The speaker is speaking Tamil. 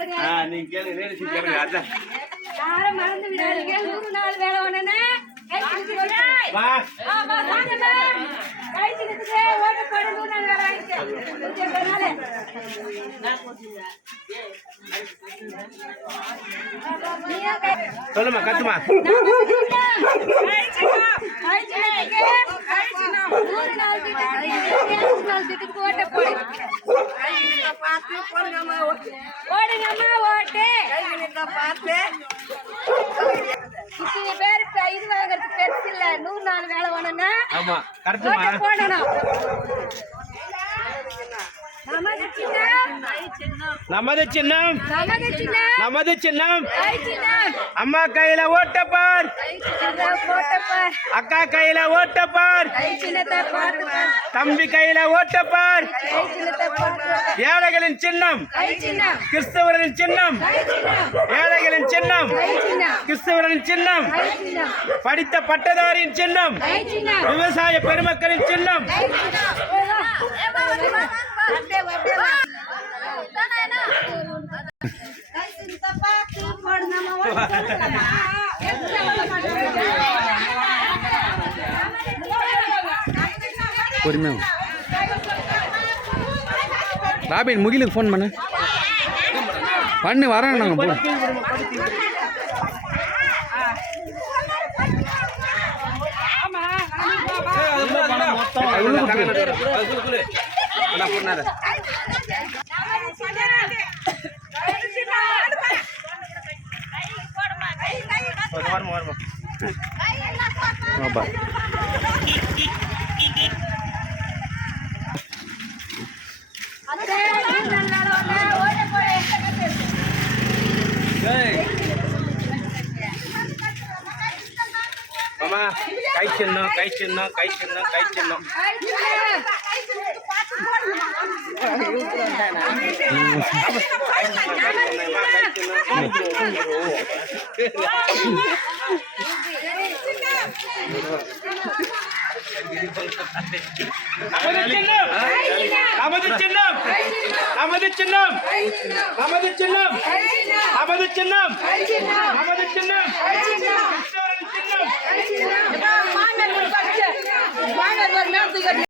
நீங்க கேளுங்க கேளுங்க அதான் யாரும் மறந்து விடாதீங்க 100 நாள் வேலை ஒண்ணுனே வா ஓட்டு போடு 100 நாள் வேலை ஆயிடுச்சு சொல்லுமா கத்துமா இத்தனை பேருக்கு இது வாங்குறதுக்கு பெருசு இல்ல 100 நாள் வேலை வேணும்னா போடணும் நமது சின்னம் நமது சின்னம் அம்மா கையில ஓட்டப்பார் அக்கா கையில ஓட்டப்பார் தம்பி கையில ஓட்டப்பார் ஏழைகளின் சின்னம் கிறிஸ்தவரின் சின்னம் ஏழைகளின் சின்னம் கிறிஸ்தவரின் சின்னம் படித்த பட்டதாரியின் சின்னம் விவசாய பெருமக்களின் சின்னம் பொறுமையா ராபின் முகிலுக்கு ஃபோன் பண்ணு வரேன் நாங்கள் போகிறோம் மாமா கை சின்னம் கை சின்னம் கை சின்னம் கை சின்னம் நமது சின்னம் நமது சின்னம் நமது சின்னம் நமது சின்னம் நமது சின்னம் நமது சின்னம்